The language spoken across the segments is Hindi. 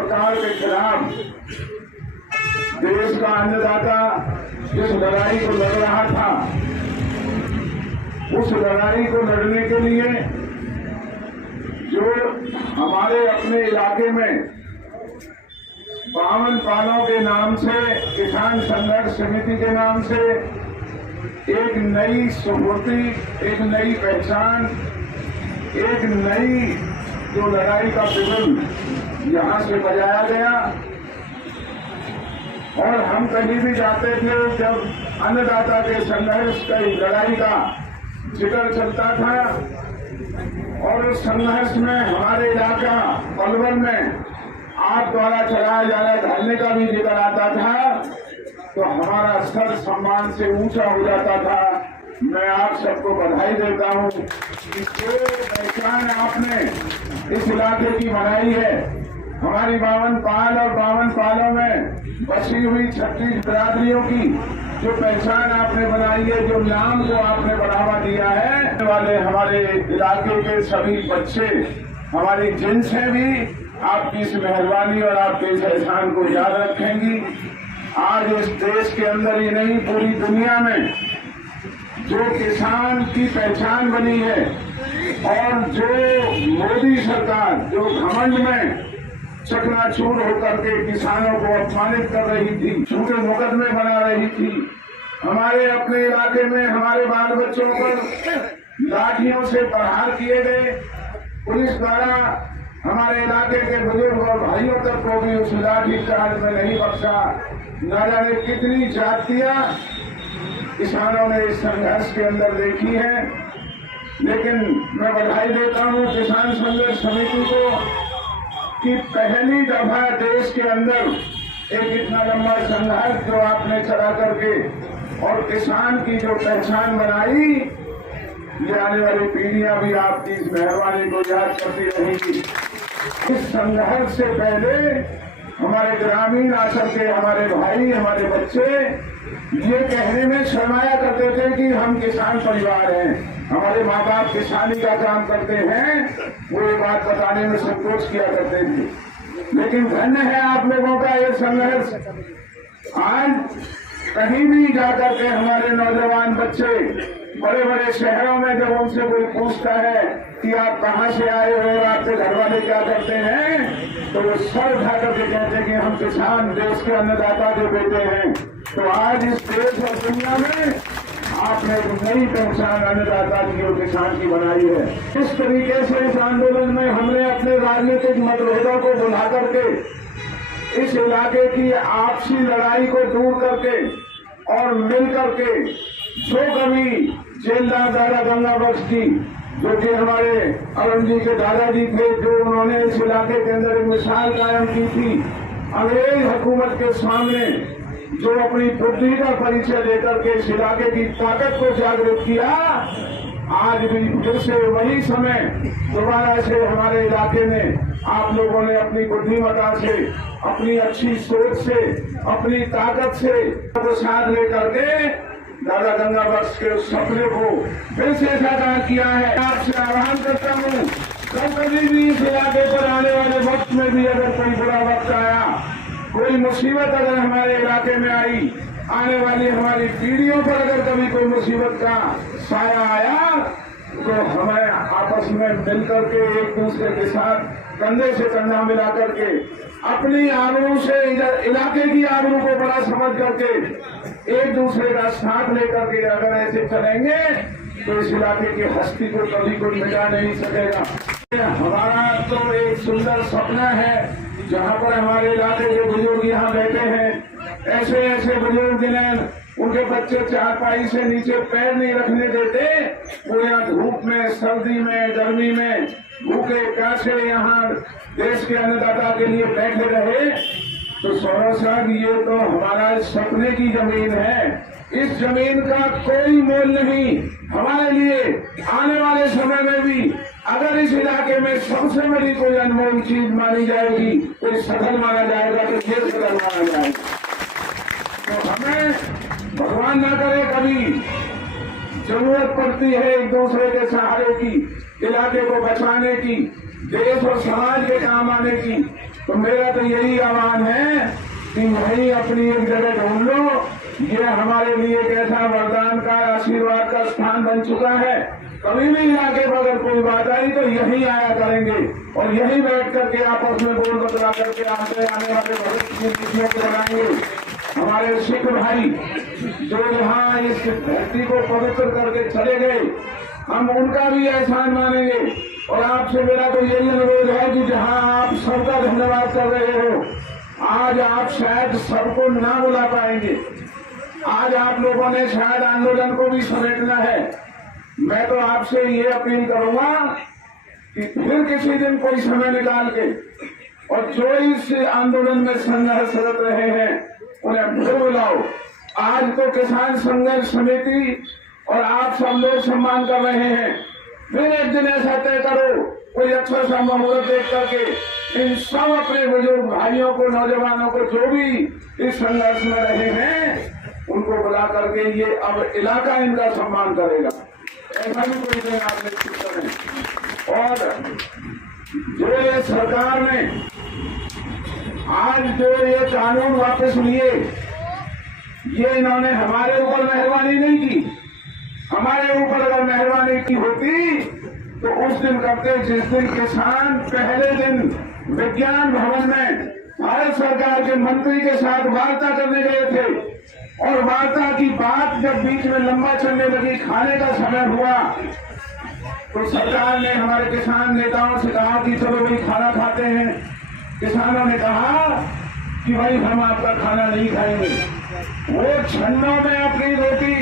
सरकार के खिलाफ देश का अन्नदाता जिस लड़ाई को लड़ रहा था, उस लड़ाई को लड़ने के लिए जो हमारे अपने इलाके में 52 पालों के नाम से, किसान संघर्ष समिति के नाम से एक नई सुपुर्दी, एक नई पहचान, एक नई जो लड़ाई का बिगुल यहां से बजाया गया। और हम कहीं भी जाते थे, जब अन्नदाता के संघर्ष की लड़ाई का जिक्र चलता था और उस संघर्ष में हमारे इलाका पलवल में आप द्वारा चलाया जा रहा धरने का भी जिक्र आता था, तो हमारा स्तर सम्मान से ऊंचा हो जाता था। मैं आप सबको बधाई देता हूं कि जो पहचान आपने इस इलाके की बनाई है, हमारी 52 पाल और 52 पालों में बसी हुई 36 बिरादरियों की जो पहचान आपने बनाई है, जो नाम को आपने बढ़ावा दिया है, वाले हमारे इलाके के सभी बच्चे हमारी जिनसे भी आपकी इस मेहरबानी और आपके इस एहसान को याद रखेंगी। आज इस देश के अंदर ही नहीं, पूरी दुनिया में जो किसान की पहचान बनी है और जो मोदी सरकार जो घमंड में चकनाचूर होकर के किसानों को अपमानित कर रही थी, झूठे मुकदमे बना रही थी, हमारे अपने इलाके में हमारे बाल बच्चों पर लाठियों से प्रहार किए गए, पुलिस द्वारा हमारे इलाके के बुजुर्ग और भाइयों तक को भी उस लाठी चार्ज में नहीं बख्शा। न जाने कितनी जातियां किसानों ने इस संघर्ष के अंदर देखी है। लेकिन मैं बधाई देता हूं किसान संघर्ष समिति को कि पहली दफा देश के अंदर एक इतना लंबा संघर्ष जो आपने चला करके और किसान की जो पहचान बनाई, ये आने वाली पीढ़ियां भी आपकी इस मेहरबानी को याद करती रहेंगी। इस संघर्ष से पहले हमारे ग्रामीण आकर के हमारे भाई, हमारे बच्चे ये कहने में शर्माया करते थे कि हम किसान परिवार हैं, हमारे माँ बाप किसानी का काम करते हैं, वो ये बात बताने में संकोच किया करते थे। लेकिन धन्य है आप लोगों का ये संघर्ष। आज कहीं भी जाकर के हमारे नौजवान बच्चे बड़े बड़े शहरों में जब उनसे कोई पूछता है कि आप कहाँ से आए हो और आपके घर वाले क्या करते हैं, तो वो सर उठा करके कहते हैं कि हम किसान, देश के अन्नदाता के बेटे हैं। तो आज इस देश और दुनिया में आपने एक नई पहचान अन्नदाता की और किसान की बनाई है। इस तरीके से इस आंदोलन में हमने अपने राजनीतिक मतभेदों को बुला करके इस इलाके की आपसी लड़ाई को दूर करके और मिल करके जो कभी जेलदार दादा गंगा बख्श जी, जो कि हमारे अरुण जी के दादाजी थे, जो उन्होंने इस इलाके के अंदर एक मिसाल कायम की थी, अंग्रेज हुकूमत के सामने जो अपनी बुद्धि का परिचय देकर के इस इलाके की ताकत को जागृत किया, आज भी फिर से वही समय दोबारा से हमारे इलाके में आप लोगों ने अपनी बुद्धिमत्ता से, अपनी अच्छी सोच से, अपनी ताकत से साथ लेकर के दादा गंगा बख्श के उस सपने को फिर से साकार किया है। आपसे आह्वान करता हूँ, कभी भी इस इलाके पर आने वाले वक्त में भी अगर कोई बुरा वक्त आया, कोई मुसीबत अगर हमारे इलाके में आई, आने वाली हमारी पीढ़ियों पर अगर कभी कोई मुसीबत का साया आया, तो हमें आपस में मिलकर के एक दूसरे के साथ कंधे से कंधा मिला करके अपनी आबरू से, इलाके की आबरू को बड़ा समझ करके एक दूसरे का साथ लेकर के अगर ऐसे चलेंगे तो इस इलाके की हस्ती को कभी कोई मिटा नहीं सकेगा। हमारा तो एक सुंदर सपना है, जहाँ पर हमारे इलाके के बुजुर्ग यहाँ बैठे हैं, ऐसे ऐसे बुजुर्ग जिन्हें उनके बच्चे चारपाई से नीचे पैर नहीं रखने देते, वो यहाँ धूप में, सर्दी में, गर्मी में भूखे प्यासे यहाँ देश के अन्नदाता के लिए बैठे रहे। तो सौरभ साहब, ये तो हमारा सपने की जमीन है, इस जमीन का कोई मोल नहीं। हमारे लिए आने वाले समय में भी अगर इस इलाके में सबसे बड़ी कोई अनमोल चीज मानी जाएगी, कोई सफल माना जाएगा, तो ये सफल माना जाएगा। तो हमें भगवान ना करे कभी जरूरत पड़ती है एक दूसरे के सहारे की, इलाके को बचाने की, देश और समाज के काम आने की, तो मेरा तो यही आह्वान है कि वहीं अपनी एक जगह ढूंढ लो। ये हमारे लिए एक ऐसा वरदान का आशीर्वाद का स्थान बन चुका है। कभी भी आगे अगर कोई बात आई तो यहीं आया करेंगे और यहीं बैठ करके आपस में बोल बतला करके आने वाले भविष्य की तिथियों को बनाएंगे। हमारे सिख भाई जो यहाँ इस धरती को पवित्र करके चले गए, हम उनका भी एहसान मानेंगे। और आपसे मेरा तो यही अनुरोध है कि जहाँ आप सबका धन्यवाद कर रहे हो, आज आप शायद सबको ना बुला पाएंगे। आज आप लोगों ने शायद आंदोलन को भी समेटना है। मैं तो आपसे ये अपील करूंगा कि फिर किसी दिन कोई समय निकाल के और जो इस आंदोलन में संघर्षरत रहे हैं उन्हें फिर बुलाओ। आज तो किसान संघर्ष समिति और आप सब लोग सम्मान कर रहे हैं, फिर एक दिन ऐसा तय करो, कोई अच्छा सा मुहूर्त देख करके इन सब अपने बुजुर्ग भाइयों को, नौजवानों को, जो भी इस संघर्ष में रहे हैं, उनको बुला करके ये अब इलाका इनका सम्मान करेगा। ऐसा भी कोई दिन आप निश्चित करें। और जो ये सरकार ने आज जो ये कानून वापस लिए, ये इन्होंने हमारे ऊपर मेहरबानी नहीं की। हमारे ऊपर अगर मेहरबानी की होती तो उस दिन करते जिस दिन किसान पहले दिन विज्ञान भवन में भारत सरकार के मंत्री के साथ वार्ता करने गए थे और वार्ता की बात जब बीच में लंबा चलने लगी, खाने का समय हुआ, तो सरकार ने हमारे किसान नेताओं से कहा कि चलो भाई खाना खाते हैं। किसानों ने कहा कि भाई हम आपका खाना नहीं खाएंगे। वो छन्नों में अपनी रोटी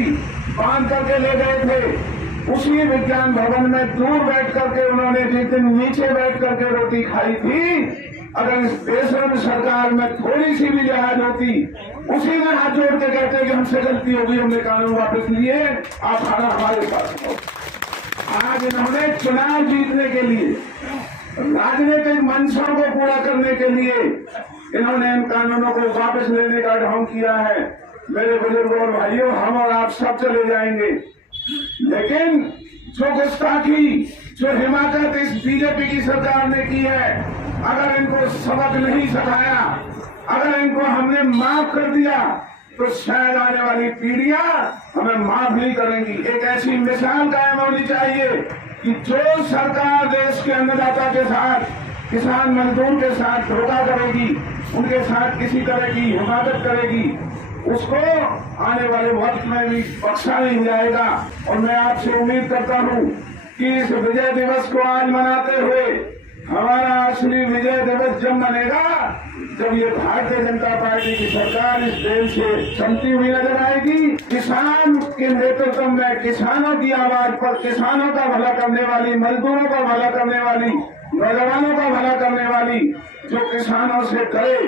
बांध करके ले गए थे। उसी विज्ञान भवन में दूर बैठ करके उन्होंने जिस दिन नीचे बैठ करके रोटी खाई थी, अगर इस बेशर्म सरकार में थोड़ी सी भी लिहाज होती, उसी में हाथ जोड़ के कहते कि हमसे गलती होगी, हमने कानून वापस लिए, आप खाना हमारे पास खाओ। आज इन्होंने चुनाव जीतने के लिए, राजनीतिक मंशों को पूरा करने के लिए इन्होंने इन कानूनों को वापस लेने का ढोंग किया है। मेरे बुजुर्गों और भाइयों, हम और आप सब चले जाएंगे, लेकिन जो गुस्ताखी, जो हिमाकत इस बीजेपी की सरकार ने की है, अगर इनको सबक नहीं सिखाया, अगर इनको हमने माफ कर दिया, तो शायद आने वाली पीढ़ियां हमें माफ नहीं करेंगी। एक ऐसी मिसाल कायम होनी चाहिए कि जो सरकार देश के अन्नदाता के साथ, किसान मजदूर के साथ धोखा करेगी, उनके साथ किसी तरह की हिमाकत करेगी, उसको आने वाले वक्त में भी बख्शा नहीं जाएगा। और मैं आपसे उम्मीद करता हूं कि इस विजय दिवस को आज मनाते हुए हमारा असली विजय दिवस जब मनेगा, जब ये भारतीय जनता पार्टी की सरकार इस देश से चलती हुई नजर आएगी। किसान के नेतृत्व में, किसानों की आवाज पर, किसानों का भला करने वाली, मजदूरों का भला करने वाली, नौजवानों का भला करने वाली, जो किसानों से डरे,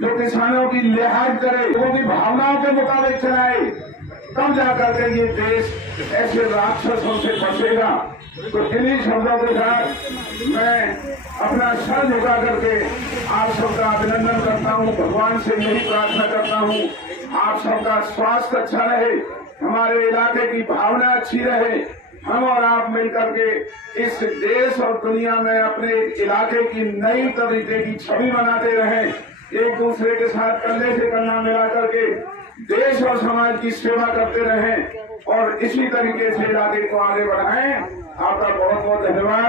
जो किसानों की लिहाज करे, वो भी भावनाओं के मुताबिक चलाए, तब जाकर के ये देश ऐसे राक्षसों से बचेगा। तो इन्हीं शब्दों के साथ मैं अपना सर झुका करके आप सबका अभिनंदन करता हूँ। भगवान से यही प्रार्थना करता हूँ, आप सबका स्वास्थ्य अच्छा रहे, हमारे इलाके की भावना अच्छी रहे, हम और आप मिलकर के इस देश और दुनिया में अपने इलाके की नई तरीके की छवि बनाते रहें, एक दूसरे के साथ कंधे से कंधा मिला करके देश और समाज की सेवा करते रहें और इसी तरीके से इलाके को आगे बढ़ाएं। आपका बहुत बहुत धन्यवाद।